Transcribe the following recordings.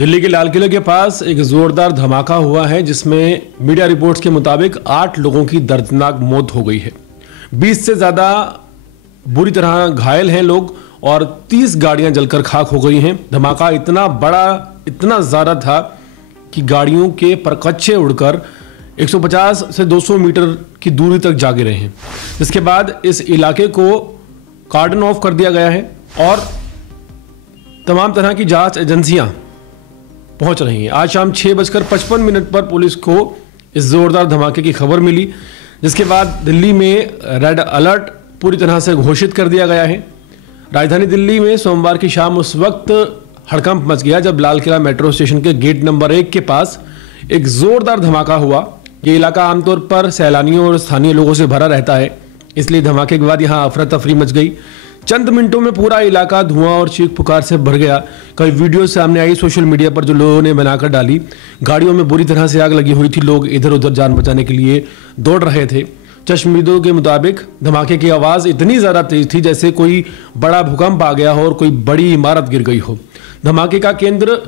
दिल्ली के लाल किले के पास एक जोरदार धमाका हुआ है जिसमें मीडिया रिपोर्ट्स के मुताबिक 8 लोगों की दर्दनाक मौत हो गई है। 20 से ज्यादा बुरी तरह घायल हैं लोग और 30 गाड़ियां जलकर खाक हो गई हैं। धमाका इतना बड़ा, इतना ज्यादा था कि गाड़ियों के परखच्चे उड़कर 150 से 200 मीटर की दूरी तक जा गिरे हैं। इसके बाद इस इलाके को कार्डन ऑफ कर दिया गया है और तमाम तरह की जांच एजेंसियां पहुंच रही हैं। आज शाम 6:55 पर पुलिस को इस जोरदार धमाके की खबर मिली, जिसके बाद दिल्ली में रेड अलर्ट पूरी तरह से घोषित कर दिया गया है। राजधानी दिल्ली में सोमवार की शाम उस वक्त हड़कंप मच गया जब लाल किला मेट्रो स्टेशन के गेट नंबर 1 के पास एक जोरदार धमाका हुआ। ये इलाका आमतौर पर सैलानियों और स्थानीय लोगों से भरा रहता है, इसलिए धमाके के बाद यहाँ अफरा तफरी मच गई। चंद मिनटों में पूरा इलाका धुआं और चीख पुकार से भर गया। कई वीडियो सामने आई सोशल मीडिया पर जो लोगों ने बनाकर डाली। गाड़ियों में बुरी तरह से आग लगी हुई थी, लोग इधर उधर जान बचाने के लिए दौड़ रहे थे। चश्मदीदों के मुताबिक धमाके की आवाज़ इतनी ज़्यादा तेज थी जैसे कोई बड़ा भूकंप आ गया हो और कोई बड़ी इमारत गिर गई हो। धमाके का केंद्र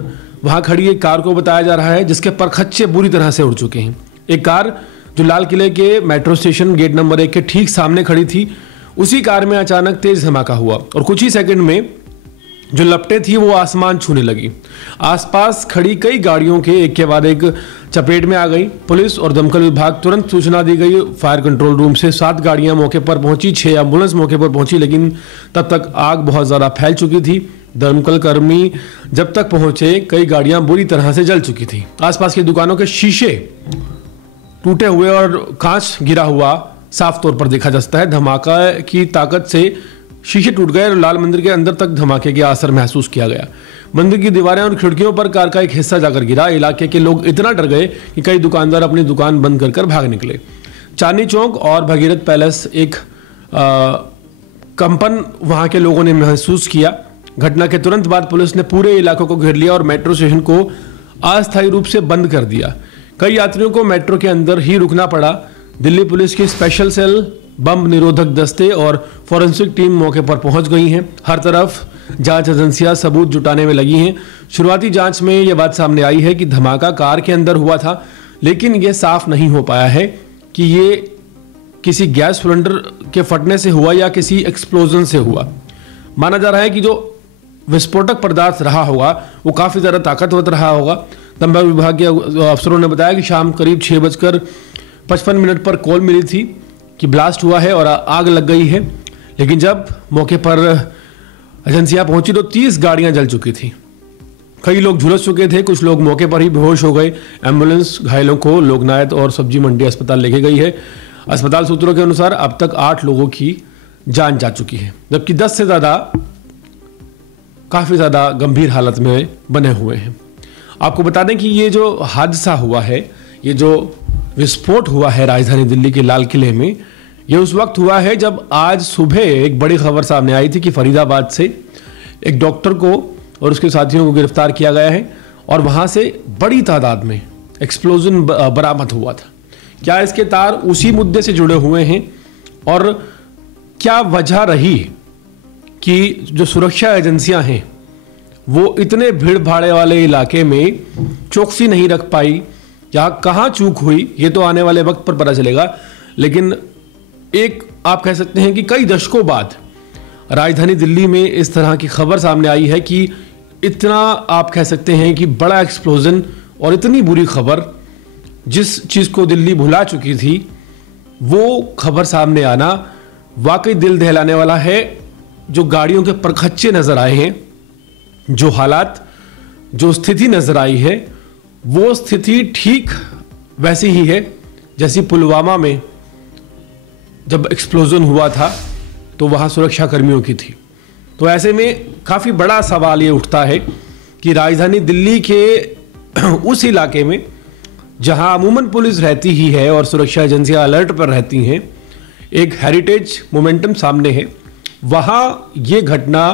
वहाँ खड़ी एक कार को बताया जा रहा है जिसके परखच्चे बुरी तरह से उड़ चुके हैं। एक कार जो लाल किले के मेट्रो स्टेशन गेट नंबर 1 के ठीक सामने खड़ी थी, उसी कार में अचानक तेज धमाका हुआ और कुछ ही सेकंड में जो लपटें थी वो आसमान छूने लगी। आसपास खड़ी कई गाड़ियों के एक के बाद एक चपेट में आ गई। पुलिस और दमकल विभाग तुरंत सूचना दी गई। फायर कंट्रोल रूम से 7 गाड़ियां मौके पर पहुंची, 6 एम्बुलेंस मौके पर पहुंची, लेकिन तब तक आग बहुत ज़्यादा फैल चुकी थी। दमकल कर्मी जब तक पहुंचे कई गाड़ियां बुरी तरह से जल चुकी थी। आसपास की दुकानों के शीशे टूटे हुए और कांच गिरा हुआ साफ तौर पर देखा जा सकता है। धमाका की ताकत से शीशे टूट गए और लाल मंदिर के अंदर तक धमाके के असर महसूस किया गया। मंदिर की दीवारें और खिड़कियों पर कार का एक हिस्सा जाकर गिरा। इलाके के लोग इतना डर गए कि कई दुकानदार अपनी दुकान बंद कर भाग निकले। चांदनी चौक और भगीरथ पैलेस एक कंपन वहां के लोगों ने महसूस किया। घटना के तुरंत बाद पुलिस ने पूरे इलाकों को घेर लिया और मेट्रो स्टेशन को अस्थायी रूप से बंद कर दिया। कई यात्रियों को मेट्रो के अंदर ही रुकना पड़ा। दिल्ली पुलिस की स्पेशल सेल, बम निरोधक दस्ते और फॉरेंसिक टीम मौके पर पहुंच गई हैं। हर तरफ जांच एजेंसियां सबूत जुटाने में लगी हैं। शुरुआती जांच में यह बात सामने आई है कि धमाका कार के अंदर हुआ था, लेकिन यह साफ नहीं हो पाया है कि ये किसी गैस सिलेंडर के फटने से हुआ या किसी एक्सप्लोजन से हुआ। माना जा रहा है कि जो विस्फोटक पदार्थ रहा होगा वो काफ़ी ज़्यादा ताकतवर रहा होगा। दमकल विभाग के अफसरों ने बताया कि शाम करीब 6:55 पर कॉल मिली थी कि ब्लास्ट हुआ है और आग लग गई है, लेकिन जब मौके पर एजेंसियां पहुंची तो 30 गाड़ियां जल चुकी थी। कई लोग झुलस चुके थे, कुछ लोग मौके पर ही बेहोश हो गए। एम्बुलेंस घायलों को लोकनायक और सब्जी मंडी अस्पताल लेके गई है। अस्पताल सूत्रों के अनुसार अब तक 8 लोगों की जान जा चुकी है, जबकि 10 से ज़्यादा काफ़ी ज़्यादा गंभीर हालत में बने हुए हैं। आपको बता दें कि ये जो हादसा हुआ है, ये जो विस्फोट हुआ है राजधानी दिल्ली के लाल किले में, ये उस वक्त हुआ है जब आज सुबह एक बड़ी खबर सामने आई थी कि फरीदाबाद से एक डॉक्टर को और उसके साथियों को गिरफ्तार किया गया है और वहाँ से बड़ी तादाद में एक्सप्लोजन बरामद हुआ था। क्या इसके तार उसी मुद्दे से जुड़े हुए हैं और क्या वजह रही कि जो सुरक्षा एजेंसियां हैं वो इतने भीड़ भाड़े वाले इलाके में चौकसी नहीं रख पाई या कहाँ चूक हुई, ये तो आने वाले वक्त पर पता चलेगा। लेकिन एक आप कह सकते हैं कि कई दशकों बाद राजधानी दिल्ली में इस तरह की खबर सामने आई है कि इतना आप कह सकते हैं कि बड़ा एक्सप्लोजन और इतनी बुरी खबर, जिस चीज़ को दिल्ली भुला चुकी थी, वो खबर सामने आना वाकई दिल दहलाने वाला है। जो गाड़ियों के परखच्चे नज़र आए हैं, जो हालात, जो स्थिति नज़र आई है, वो स्थिति ठीक वैसी ही है जैसी पुलवामा में जब एक्सप्लोजन हुआ था तो वहाँ सुरक्षा कर्मियों की थी। तो ऐसे में काफ़ी बड़ा सवाल ये उठता है कि राजधानी दिल्ली के उस इलाके में जहाँ अमूमन पुलिस रहती ही है और सुरक्षा एजेंसियाँ अलर्ट पर रहती हैं, एक हेरिटेज मोमेंटम सामने है, वहाँ ये घटना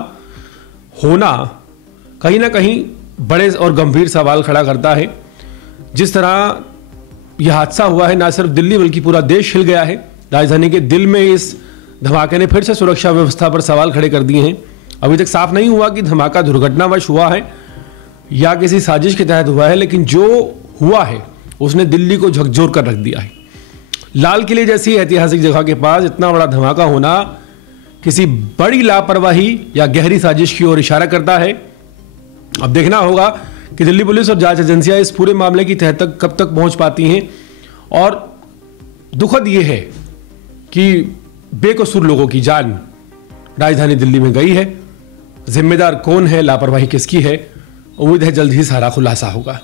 होना कहीं ना कहीं बड़े और गंभीर सवाल खड़ा करता है। जिस तरह यह हादसा हुआ है, ना सिर्फ दिल्ली बल्कि पूरा देश हिल गया है। राजधानी के दिल में इस धमाके ने फिर से सुरक्षा व्यवस्था पर सवाल खड़े कर दिए हैं। अभी तक साफ नहीं हुआ कि धमाका दुर्घटनावश हुआ है या किसी साजिश के तहत हुआ है, लेकिन जो हुआ है उसने दिल्ली को झकझोर कर रख दिया है। लाल किले जैसी ऐतिहासिक जगह के पास इतना बड़ा धमाका होना किसी बड़ी लापरवाही या गहरी साजिश की ओर इशारा करता है। अब देखना होगा कि दिल्ली पुलिस और जांच एजेंसियां इस पूरे मामले की तह तक कब तक पहुंच पाती हैं। और दुखद यह है कि बेकसूर लोगों की जान राजधानी दिल्ली में गई है। जिम्मेदार कौन है, लापरवाही किसकी है, उम्मीद है जल्द ही सारा खुलासा होगा।